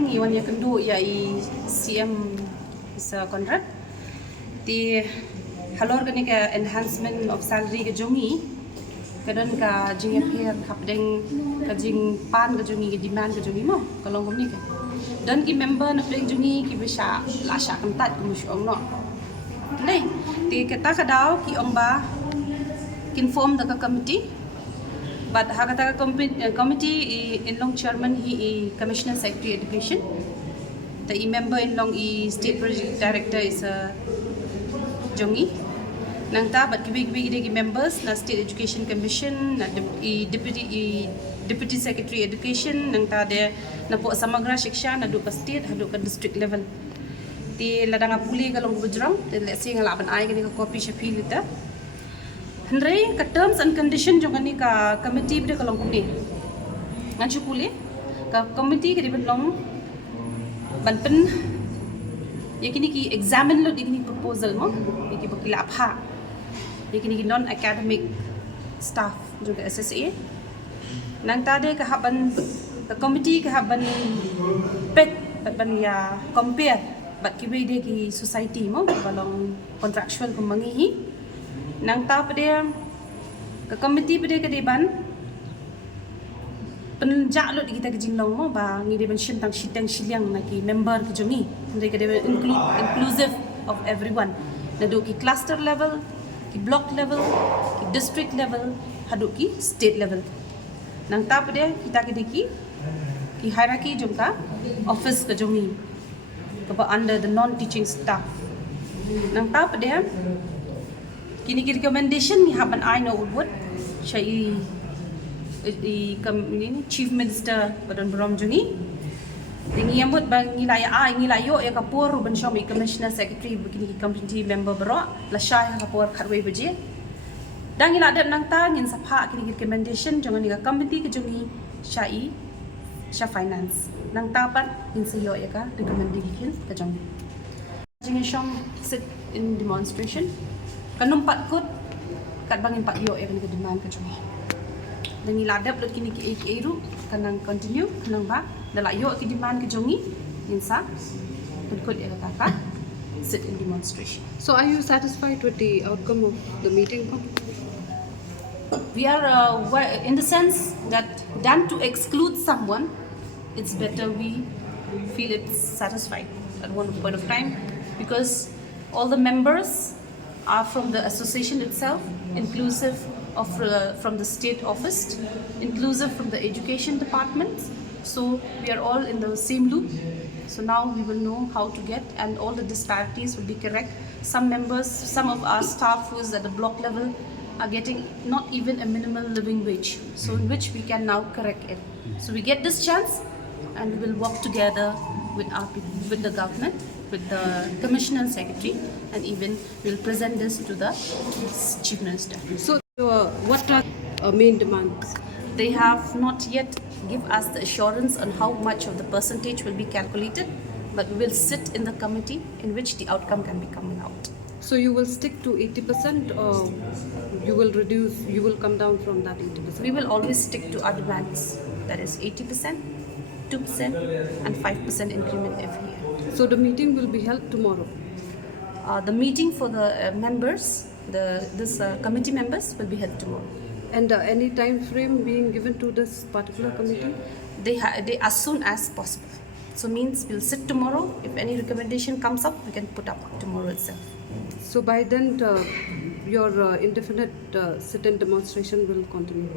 Kadang iwan yang kedua iai CM isa kontrak di halor kani ka enhancement of salary ke jongi kadang ka jing appear kapdeng ka jing pan ka jongi ke demand ka jongi mo kalong komni ka dan ki member na pleng jongi ki bisa lasha kantat ku musyong no nei ti kata kadaw ki ong ba inform the committee but hakata committee in long chairman he commissioner secretary education the member in long state project director is jongi nang ta but ki members na state education commission na deputy secretary education nang ta de na po samagra shiksha na du pa state hadu ka district level ti ladang apuli kalong bujrang ti let's say ngalaban ai kini ka copy shapi lita Henry ka terms and condition jong ani ka committee bre kalong kumni ngachu puli ka committee ke dibenong banpen yakini ki examine lo digni proposal mo yaki bakila apha yakini ki non academic staff jong ka SSA nang tade ka haban the committee ka haban pet ban ya compare but ki de ki society mo balong contractual ko mangihi nang ta pade ka committee pade ka deban penjak lo kita ke jinglong mo ba ngi deban shintang shitang shiliang na ki member ki jongi ndai ka deban inclusive of everyone na do ki cluster level ki block level ki district level hadu ki state level nang ta pade kita ke deki ki hierarchy jongka office ka jongi ka under the non teaching staff nang ta pade kini ki recommendation ni haban I know would syai chief minister badan berom jungi dingi yambut bang ngilaya ngilayo ya kapur ban shomi commissioner secretary begini committee member bero la syai kapur kharwe beje dang ila dat nang ta ngin sapha kini recommendation jangan ni committee ke jungi syai sya finance nang ta pat ngin sayo ya ka recommendation ke jungi jingi shom sit in demonstration kanum pat kut kat bangin pat yo even ke demand ke jungi dan ni ladap lot kini ki ru kanang continue kanang ba dala yo ki demand ke jongi insa kut ya kata sit in demonstration. So are you satisfied with the outcome of the meeting? We are in the sense that than to exclude someone it's better we feel it's satisfied at one point of time because all the members are from the association itself, inclusive of from the state office, inclusive from the education department. So we are all in the same loop. So now we will know how to get and all the disparities will be correct. Some members, some of our staff who is at the block level are getting not even a minimal living wage. So in which we can now correct it. So we get this chance and we will work together with our people, with the government, with the commissioner and secretary, and even we'll present this to the chief minister. So what are main demands? They have not yet give us the assurance on how much of the percentage will be calculated, but we will sit in the committee in which the outcome can be coming out. So you will stick to 80% or you will come down from that 80%? We will always stick to our demands, that is 80%, 2% and 5% increment every year. So the meeting will be held tomorrow? The meeting for the members, this committee members will be held tomorrow. And any time frame being given to this particular committee? They as soon as possible. So means we'll sit tomorrow. If any recommendation comes up, we can put up tomorrow itself. So by then your indefinite sit-in demonstration will continue?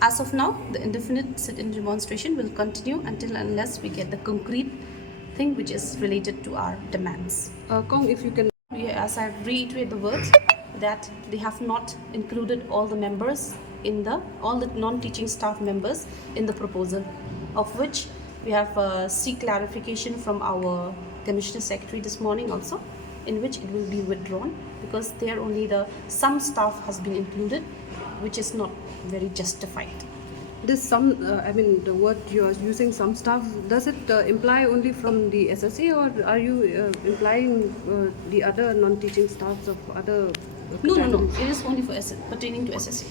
As of now, the indefinite sit-in demonstration will continue until unless we get the concrete thing which is related to our demands. Kong, if you can... As I reiterate the words, that they have not included all the members in all the non-teaching staff members in the proposal, of which we have seek clarification from our commissioner secretary this morning also, in which it will be withdrawn because there only some staff has been included, which is not very justified. This the word you are using, some staff, does it imply only from the SSA or are you implying the other non-teaching staffs of other No. It is only for pertaining to SSA.